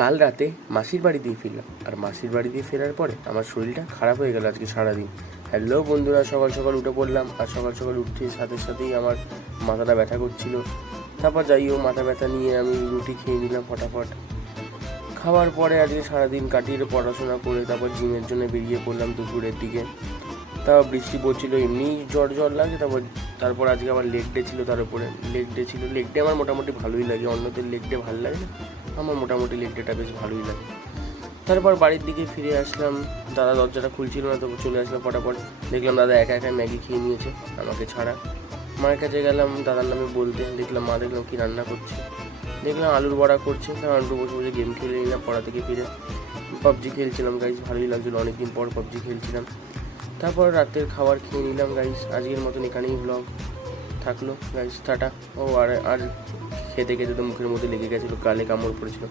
কাল রাতে মাসির বাড়ি দিয়ে ফিরলাম, আর মাসির বাড়ি দিয়ে ফেরার পরে আমার শরীরটা খারাপ হয়ে গেল আজকে সারাদিন। হ্যালো বন্ধুরা, সকাল সকাল উঠে পড়লাম, আর সকাল সকাল উঠে সাথে সাথেই আমার মাথাটা ব্যথা করছিল। তারপর যাই হোক, মাথা ব্যথা নিয়ে আমি রুটি খেয়ে নিলাম ফটাফট। খাওয়ার পরে আজকে সারাদিন কাটিয়ে পড়াশোনা করে তারপর জিমের জন্য বেরিয়ে পড়লাম দুপুরের দিকে। তারপর বৃষ্টি পড়ছিল, এমনি জ্বর লাগে। তারপর আজকে আমার লেগ ডে ছিল, তার উপরে লেগ ডে ছিল। লেগ ডে আমার মোটামুটি ভালোই লাগে, অন্যদের লেগ ডে ভালো লাগে না, আমার মোটামুটি লেগ ডেটা বেশ ভালোই লাগে। তারপর বাড়ির দিকে ফিরে আসলাম, দাদা দরজাটা খুলছিল না, তবু চলে আসলাম ফটাফট। দেখলাম দাদা একা একা ম্যাগি খেয়ে নিয়েছে আমাকে ছাড়া। মায়ের কাছে গেলাম দাদার নামে বলতে, দেখলাম মা দেখলাম কী রান্না করছে, দেখলাম আলুর বড়া করছে। তারপর একটু বসে বসে গেম খেলে নিলাম। পড়া থেকে ফিরে পাবজি খেলছিলাম গাইস, ভালোই লাগছিলো, অনেকদিন পর পাবজি খেলছিলাম। তারপর রাতের খাবার খেয়ে নিলাম গাইস। আজকের মতন এখানেই ব্লগ থাকলো গাইস, টাটা। আর খেতে খেতে তো মুখের মধ্যে লেগে গেছিলো, গালে কামড় পড়েছিল।